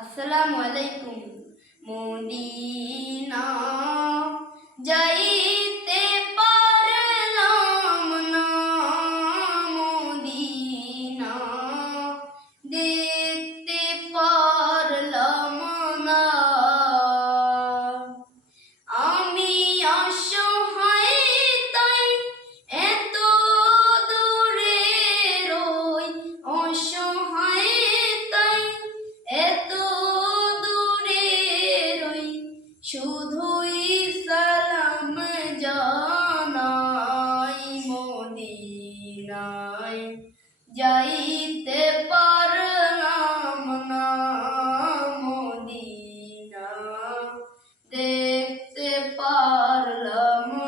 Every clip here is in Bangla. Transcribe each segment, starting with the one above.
আসসালামু আলাইকুম মদিনা পারলাম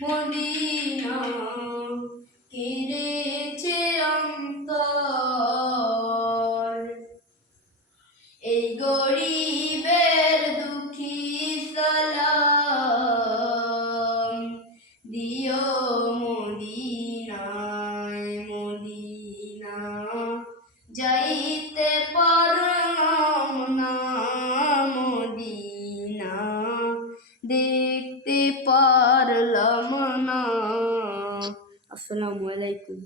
মদিনা কিরেছে অন্তর। এই গরিবের দুঃখী সালাম দিও মদিনায়, মদিনা যাইতে পারলাম না, মদিনা দেখতে পারলাম না। আসসালামু আলাইকুম।